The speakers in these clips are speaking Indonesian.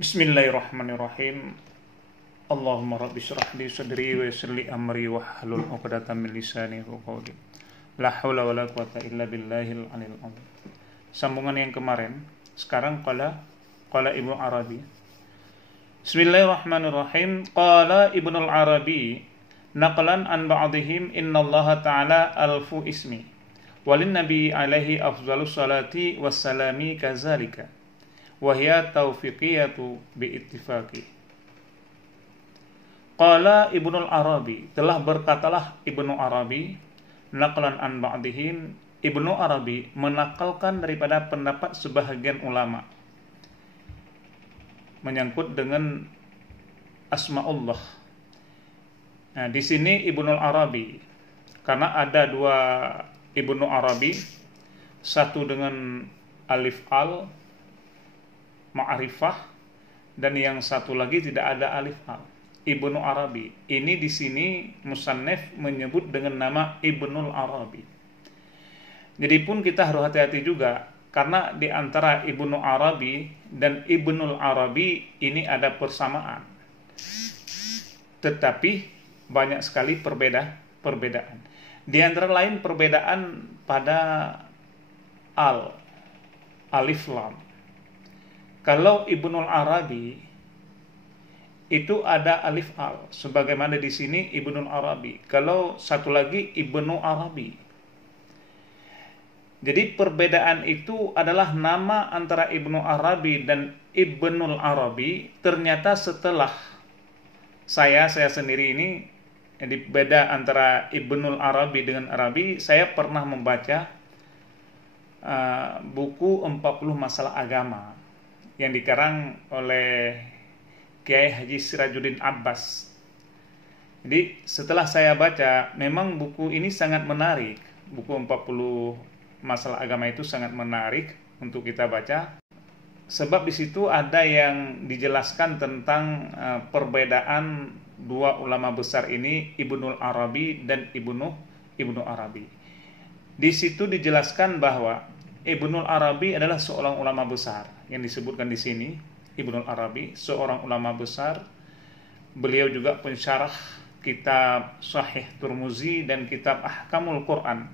Bismillahirrahmanirrahim. Allahumma rabbi shrah li sadri wa yassir li amri wahlul 'uqdatam min lisani yafqahu qawli. La haula wala quwata illa billahil aliyil azim. Sambungan yang kemarin, sekarang qala Ibnu Arabi. Bismillahirrahmanirrahim. Qala Ibnu Arabi naqlan an ba'dihim innallaha ta'ala alfu ismi walin nabi alaihi afdhalus salati wassalami kadzalika wa hiya taufiqiyatu biittifaqi. Qala Ibnu Arabi, telah berkatalah Ibnu Arabi, naqlan an ba'dihim, Ibnu Arabi menakalkan daripada pendapat sebahagian ulama menyangkut dengan asmaullah. Nah, di sini Ibnu Arabi, karena ada dua Ibnu Arabi, satu dengan alif al ma'rifah dan yang satu lagi tidak ada alif al. Ibnu Arabi ini di sini musannif menyebut dengan nama Ibnul Arabi. Jadi pun kita harus hati-hati juga, karena di antara Ibnu Arabi dan Ibnul Arabi ini ada persamaan, tetapi banyak sekali perbedaan. Di antara lain perbedaan pada alif lam. Kalau Ibnul Arabi itu ada alif al, sebagaimana di sini Ibnul Arabi. Kalau satu lagi Ibnu Arabi. Jadi perbedaan itu adalah nama antara Ibnu Arabi dan Ibnul Arabi. Ternyata setelah saya sendiri ini, jadi beda antara Ibnul Arabi dengan Arabi, saya pernah membaca buku 40 masalah agama yang dikarang oleh Kiai Haji Sirajuddin Abbas. Jadi setelah saya baca, memang buku ini sangat menarik. Buku 40 masalah agama itu sangat menarik untuk kita baca. Sebab di situ ada yang dijelaskan tentang perbedaan dua ulama besar ini, Ibnul Arabi dan Ibnu Arabi. Di situ dijelaskan bahwa Ibnul Arabi adalah seorang ulama besar yang disebutkan di sini. Ibnul Arabi seorang ulama besar. Beliau juga pensyarah kitab Sahih Tirmizi dan kitab Ahkamul Quran.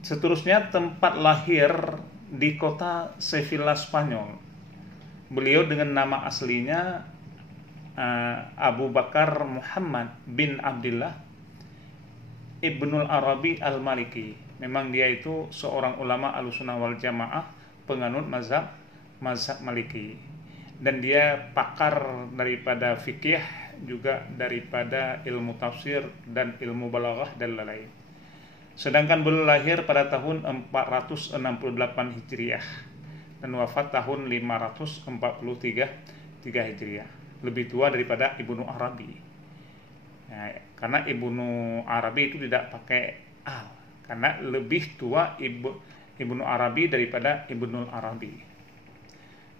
Seterusnya tempat lahir di kota Sevilla, Spanyol. Beliau dengan nama aslinya Abu Bakar Muhammad bin Abdullah Ibnul Arabi Al-Maliki. Memang dia itu seorang ulama Ahlussunnah wal Jamaah, penganut mazhab Maliki, dan dia pakar daripada fikih, juga daripada ilmu tafsir dan ilmu balaghah dan lain-lain. Sedangkan beliau lahir pada tahun 468 Hijriah dan wafat tahun 543 Hijriah. Lebih tua daripada Ibnu Arabi. Nah, karena Ibnu Arabi itu tidak pakai al, karena lebih tua Ibnu Arabi daripada Ibnul Arabi.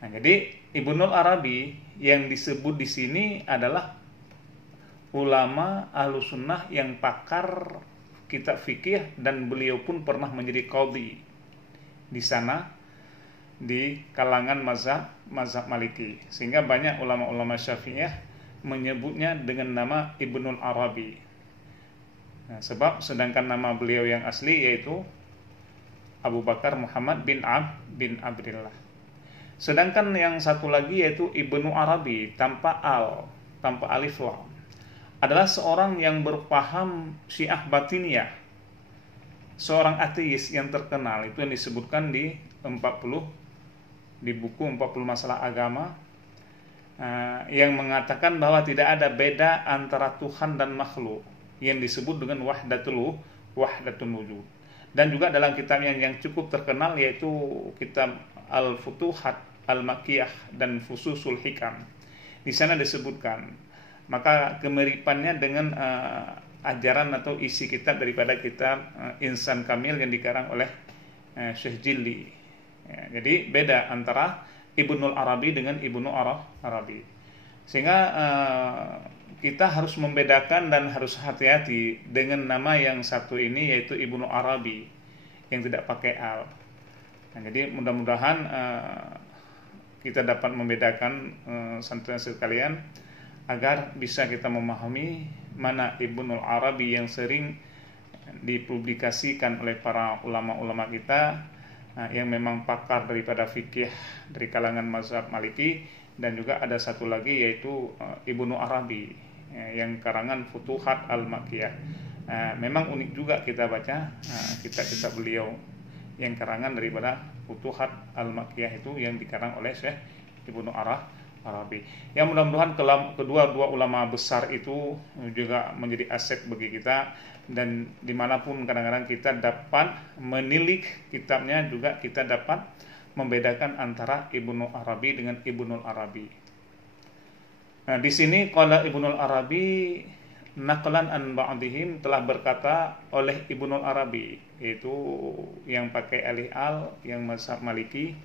Nah, jadi Ibnul Arabi yang disebut di sini adalah ulama Ahlussunnah yang pakar kitab fikih, dan beliau pun pernah menjadi qadhi di sana di kalangan mazhab Maliki, sehingga banyak ulama-ulama Syafi'iyah menyebutnya dengan nama Ibnul Arabi. Nah, sebab sedangkan nama beliau yang asli yaitu Abu Bakar Muhammad bin Abdullah. Sedangkan yang satu lagi yaitu Ibnu Arabi tanpa alif lam, adalah seorang yang berpaham Syiah Batiniyah, seorang ateis yang terkenal. Itu yang disebutkan di buku 40 masalah agama, yang mengatakan bahwa tidak ada beda antara Tuhan dan makhluk, yang disebut dengan wahdatul wujud. Dan juga dalam kitabnya yang cukup terkenal yaitu kitab Al-Futuhat Al-Makkiyah dan Fususul Hikam. Di sana disebutkan, maka kemiripannya dengan ajaran atau isi kitab daripada kitab Insan Kamil yang dikarang oleh Syekh Jilli. Ya, jadi beda antara Ibnul Arabi dengan Ibnu Arabi. Sehingga kita harus membedakan dan harus hati-hati dengan nama yang satu ini, yaitu Ibnu Arabi yang tidak pakai al. Nah, jadi mudah-mudahan kita dapat membedakan santriwan sekalian agar bisa kita memahami mana Ibnul Arabi yang sering dipublikasikan oleh para ulama-ulama kita yang memang pakar daripada fikih dari kalangan mazhab Maliki, dan juga ada satu lagi yaitu Ibnu Arabi yang karangan Futuhat Al-Makkiyah. Memang unik juga kita baca kitab-kitab beliau yang karangan daripada Futuhat Al-Makkiyah itu yang dikarang oleh Syekh Ibnu Arabi. Yang mudah-mudahan kedua ulama besar itu juga menjadi aset bagi kita, dan dimanapun kadang-kadang kita dapat menilik kitabnya, juga kita dapat membedakan antara Ibnu Arabi dengan Ibnul Arabi. Nah, di sini qala Ibnul Arabi naqlan an ba'dihim, telah berkata oleh Ibnul Arabi, yaitu yang pakai alif al yang mazhab Maliki.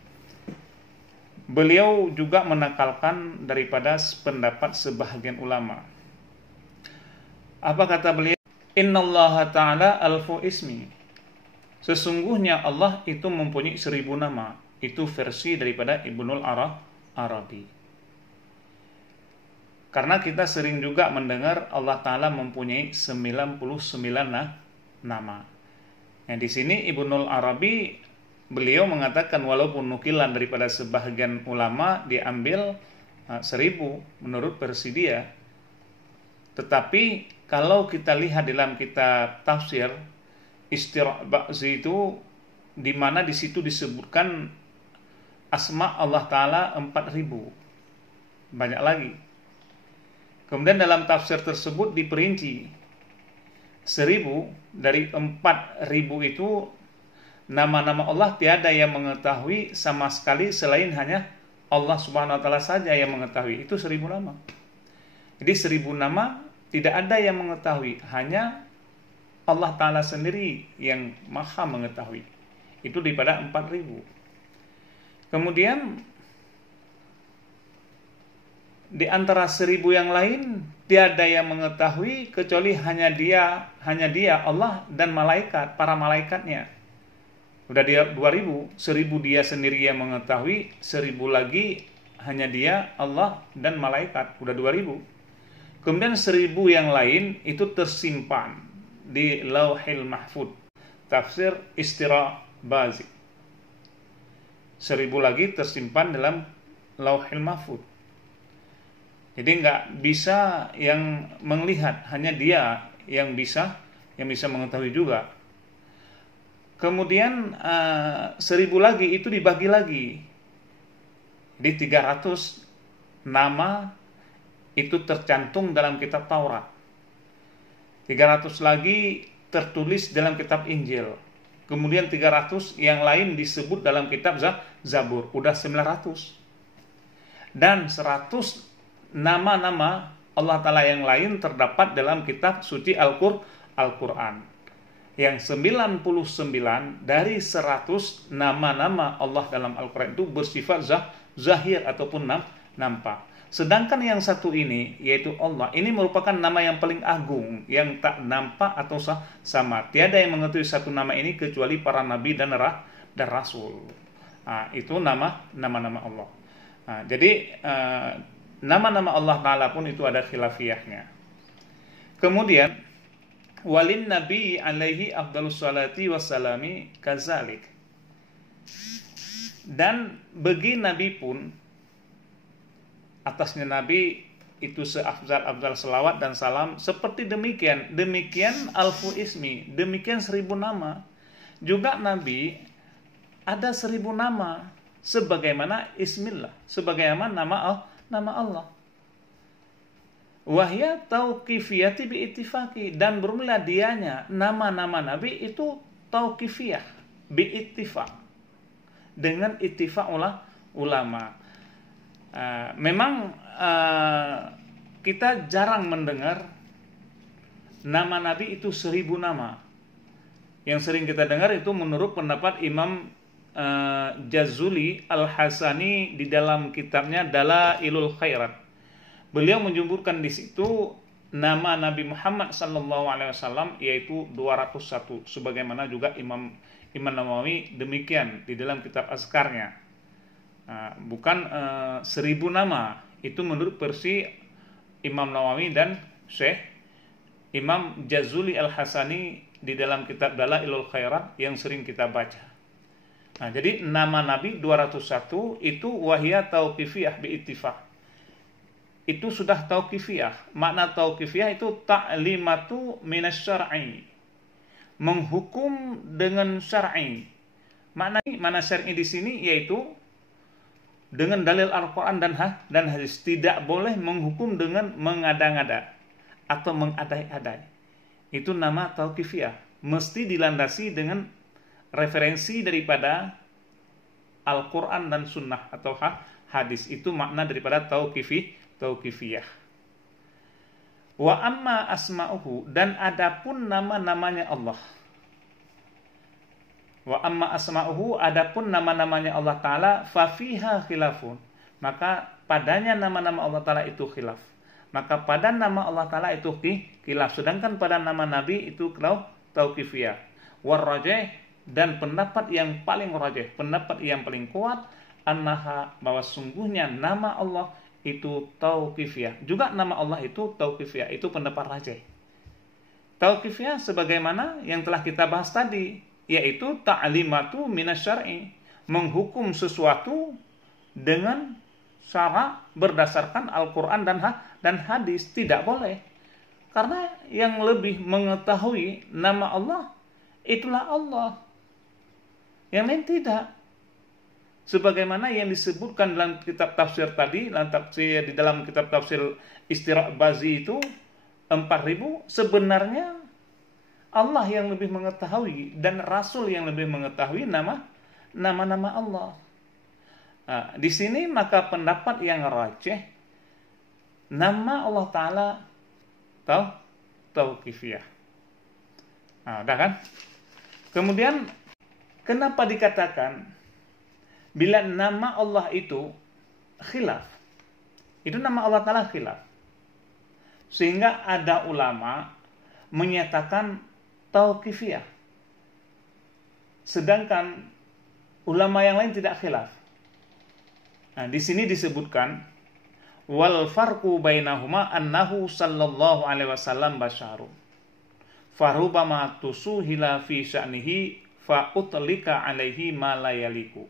Beliau juga menakalkan daripada pendapat sebahagian ulama. Apa kata beliau? Innallaha ta'ala alfu ismi. Sesungguhnya Allah itu mempunyai 1000 nama. Itu versi daripada Ibnul Arabi. Karena kita sering juga mendengar Allah Ta'ala mempunyai 99 nama. Nah, di sini Ibnul Arabi, beliau mengatakan walaupun nukilan daripada sebahagian ulama diambil 1000 menurut versi dia, tetapi kalau kita lihat dalam kitab tafsir Istiraba'zi itu, di mana di situ disebutkan asma Allah Ta'ala 4000, banyak lagi. Kemudian dalam tafsir tersebut diperinci 1000 dari 4000 itu nama-nama Allah tiada yang mengetahui sama sekali selain hanya Allah Subhanahu wa taala saja yang mengetahui. Itu 1000 nama. Jadi 1000 nama tidak ada yang mengetahui, hanya Allah Ta'ala sendiri yang maha mengetahui. Itu daripada 4000. Kemudian di antara 1000 yang lain tiada yang mengetahui kecuali hanya dia Allah dan malaikat, para malaikatnya. Udah dia 2000, 1000 dia sendiri yang mengetahui, 1000 lagi hanya dia Allah dan malaikat, udah 2000. Kemudian 1000 yang lain itu tersimpan di Lauhil Mahfud. Tafsir Istiraba'zi. 1000 lagi tersimpan dalam Lauhil Mahfud. Jadi nggak bisa yang melihat, hanya dia yang bisa mengetahui juga. Kemudian 1000 lagi itu dibagi lagi. Jadi 300 nama itu tercantum dalam kitab Taurat. 300 lagi tertulis dalam kitab Injil. Kemudian 300 yang lain disebut dalam kitab Zabur. Udah 900. Dan 100 nama-nama Allah Ta'ala yang lain terdapat dalam kitab suci Al-Quran. Yang 99 dari 100 nama-nama Allah dalam Al-Quran itu bersifat zahir ataupun nampak. Sedangkan yang satu ini, yaitu Allah, ini merupakan nama yang paling agung, yang tak nampak atau sama. Tiada yang mengetahui satu nama ini kecuali para nabi dan rasul. Itu nama-nama Allah. Jadi nama-nama Allah Ta'ala pun itu ada khilafiyahnya. Kemudian walin nabi alaihi afdalus salati wassalami kazalik. Dan bagi nabi pun, atasnya nabi itu seafdal selawat dan salam seperti demikian. Demikian alfu ismi, demikian 1000 nama. Juga nabi ada 1000 nama sebagaimana ismillah, sebagaimana nama Allah. Wahya tauqifiyati bi ittifaqi, dan bermula dianya nama-nama nabi itu tauqifiyah bi ittifaq, dengan ittifaq ulama. Memang kita jarang mendengar nama nabi itu 1000 nama. Yang sering kita dengar itu menurut pendapat Imam Jazuli Al-Hasani di dalam kitabnya Dalailul Khairat. Beliau menyebutkan di situ nama Nabi Muhammad SAW yaitu 201, sebagaimana juga Imam Nawawi demikian di dalam kitab Azkarnya. bukan 1000 nama. Itu menurut versi Imam Nawawi dan Syekh Imam Jazuli Al-Hasani di dalam kitab Dalailul Khairat yang sering kita baca. Nah, jadi nama Nabi 201 itu wahya tauqifiyah biittifaq. Itu sudah tauqifiyah. Makna tauqifiyah itu ta'limatu minasyar'i. Menghukum dengan syar'i. Mana syar'i di sini yaitu dengan dalil Al-Qur'an dan hadis. Tidak boleh menghukum dengan mengada-ngada atau mengadai-adai. Itu nama tauqifiyah. Mesti dilandasi dengan referensi daripada Al-Quran dan Sunnah atau hadis. Itu makna daripada tauqifiyah. Wa amma asma'uhu, dan adapun nama-namanya Allah. Wa amma asma'uhu, adapun nama-namanya Allah Ta'ala, fafiha khilafun. Maka padanya nama-nama Allah Ta'ala itu khilaf. Maka pada nama Allah Ta'ala itu khilaf. Sedangkan pada nama Nabi itu tauqifiyah. Warrajih, dan pendapat yang paling rajih, pendapat yang paling kuat, annaha, bahwa sungguhnya nama Allah itu tauqifiyah. Juga nama Allah itu tauqifiyah. Itu pendapat rajih. Tauqifiyah sebagaimana yang telah kita bahas tadi, yaitu ta'limatu minasyar'i, menghukum sesuatu dengan cara berdasarkan Al-Quran dan hadis. Tidak boleh. Karena yang lebih mengetahui nama Allah itulah Allah. Yang lain tidak. Sebagaimana yang disebutkan dalam kitab tafsir tadi, di dalam kitab tafsir Istira'bazi itu 4000, sebenarnya Allah yang lebih mengetahui dan Rasul yang lebih mengetahui nama-nama Allah. Nah, di sini maka pendapat yang rajih, nama Allah Ta'ala tauqifiyah. Nah, udah kan? Kemudian kenapa dikatakan bila nama Allah itu khilaf? Itu nama Allah Ta'ala khilaf. Sehingga ada ulama menyatakan tauqifiyah. Sedangkan ulama yang lain tidak khilaf. Nah, di sini disebutkan wal farqu bainahuma annahu sallallahu alaihi wasallam basyarun. Farubama tusuhila fi sya'nihi fa utlika alaihi ma la yaliku.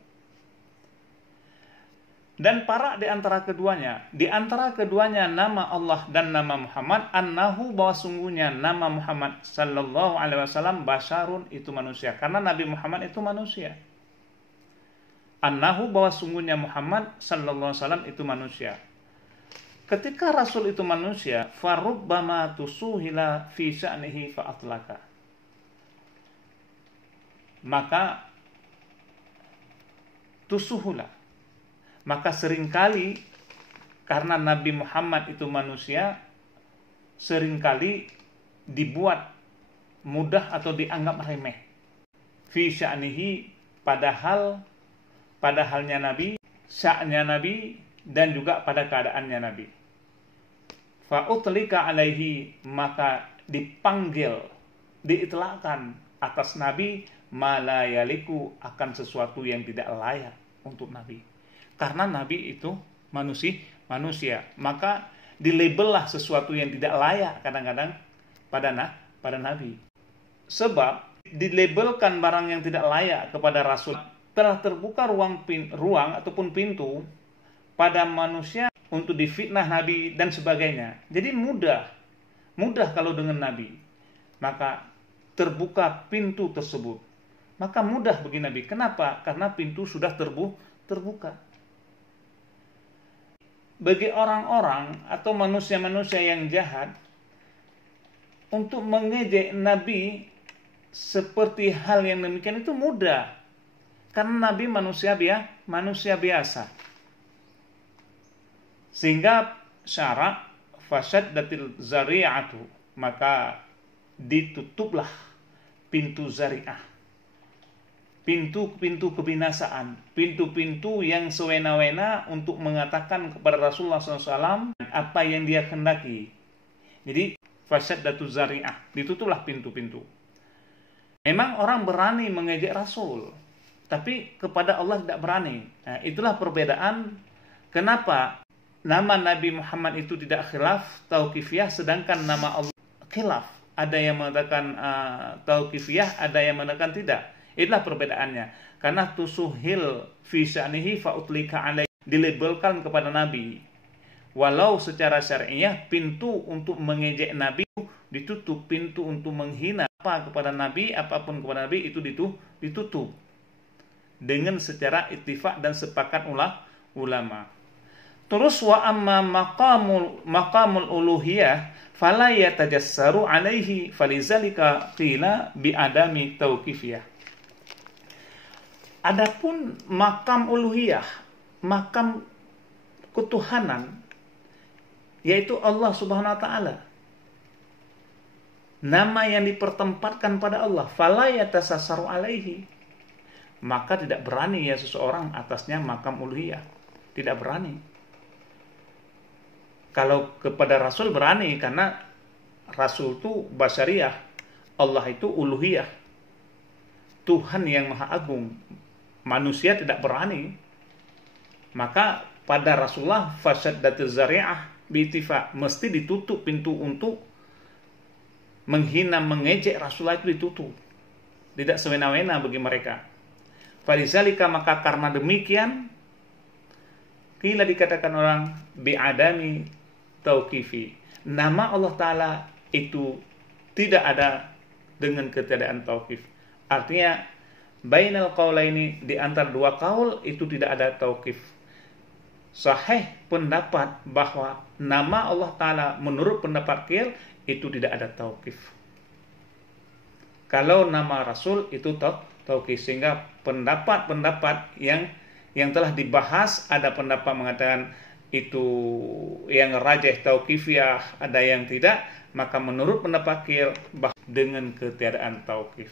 Dan para di antara keduanya nama Allah dan nama Muhammad, annahu, bahwa sungguhnya nama Muhammad sallallahu alaihi wasallam basyarun, itu manusia, karena Nabi Muhammad itu manusia. Annahu, bahwa sungguhnya Muhammad sallallahu alaihi wasallam itu manusia. Ketika Rasul itu manusia, farubbama tusuhila fi sya'nihi fa atlaka. Maka tusuhula, maka seringkali karena Nabi Muhammad itu manusia, seringkali dibuat mudah atau dianggap remeh. Fi sya'nihi, padahalnya Nabi, sya'nya Nabi, dan juga pada keadaannya Nabi. Fa'utlika alaihi, maka dipanggil, diitlakkan atas Nabi, malayaliku, akan sesuatu yang tidak layak untuk Nabi. Karena Nabi itu manusia, maka dilabellah sesuatu yang tidak layak kadang-kadang pada Nabi. Sebab dilabelkan barang yang tidak layak kepada Rasul, telah terbuka ruang ataupun pintu pada manusia untuk difitnah Nabi dan sebagainya. Jadi mudah kalau dengan Nabi. Maka terbuka pintu tersebut. Maka mudah bagi Nabi. Kenapa? Karena pintu sudah terbuka. Bagi orang-orang atau manusia-manusia yang jahat, untuk mengejek Nabi seperti hal yang demikian itu mudah. Karena Nabi manusia biasa. Sehingga syarat fasyaddatil zari'atu, maka ditutuplah pintu zari'ah, pintu kebinasaan, pintu-pintu yang sewena-wena untuk mengatakan kepada Rasulullah SAW apa yang dia kehendaki. Jadi fasyaddatul zari'ah, ditutuplah pintu-pintu. Memang orang berani mengejek Rasul, tapi kepada Allah tidak berani. Nah, itulah perbedaan kenapa nama Nabi Muhammad itu tidak khilaf tauqifiyah, sedangkan nama Allah khilaf. Ada yang mengatakan tauqifiyah, ada yang mengatakan tidak. Itulah perbedaannya. Karena tusuhil fi sya'nihi fa'utlika alaihi, dilabelkan kepada Nabi. Walau secara syariah pintu untuk mengejek Nabi ditutup, pintu untuk menghina apa kepada Nabi, apapun kepada Nabi itu ditutup. Dengan secara ittifaq dan sepakat ulama. Terus wa amma maqamul uluhiyah fala yatajassaru alaihi falizalika qila bi adami tauqifiyah. Adapun makam uluhiyah, makam ketuhanan, yaitu Allah Subhanahu wa taala. Nama yang dipertempatkan pada Allah, fala yatasassaru alaihi. Maka tidak berani ya seseorang atasnya makam uluhiyah. Tidak berani. Kalau kepada Rasul berani, karena Rasul itu basyariyah, Allah itu uluhiyah, Tuhan yang maha agung. Manusia tidak berani. Maka pada Rasulullah fasyaddatuz zari'ah bi'tifaq, mesti ditutup pintu untuk menghina, mengejek Rasulullah, itu ditutup. Tidak sewena-wena bagi mereka. Falizalika, maka karena demikian, qila dikatakan orang bi'adami tauqifi. Nama Allah Ta'ala itu tidak ada dengan ketiadaan tauqif. Artinya, bainal qaulaini, di antara dua qaul itu tidak ada tauqif. Sahih pendapat bahwa nama Allah Ta'ala menurut pendapat qil itu tidak ada tauqif. Kalau nama Rasul itu tauqif, sehingga pendapat-pendapat yang telah dibahas, ada pendapat mengatakan itu yang rajih tauqifiyah, ada yang tidak, maka menurut pendapat qil dengan ketiadaan tauqif.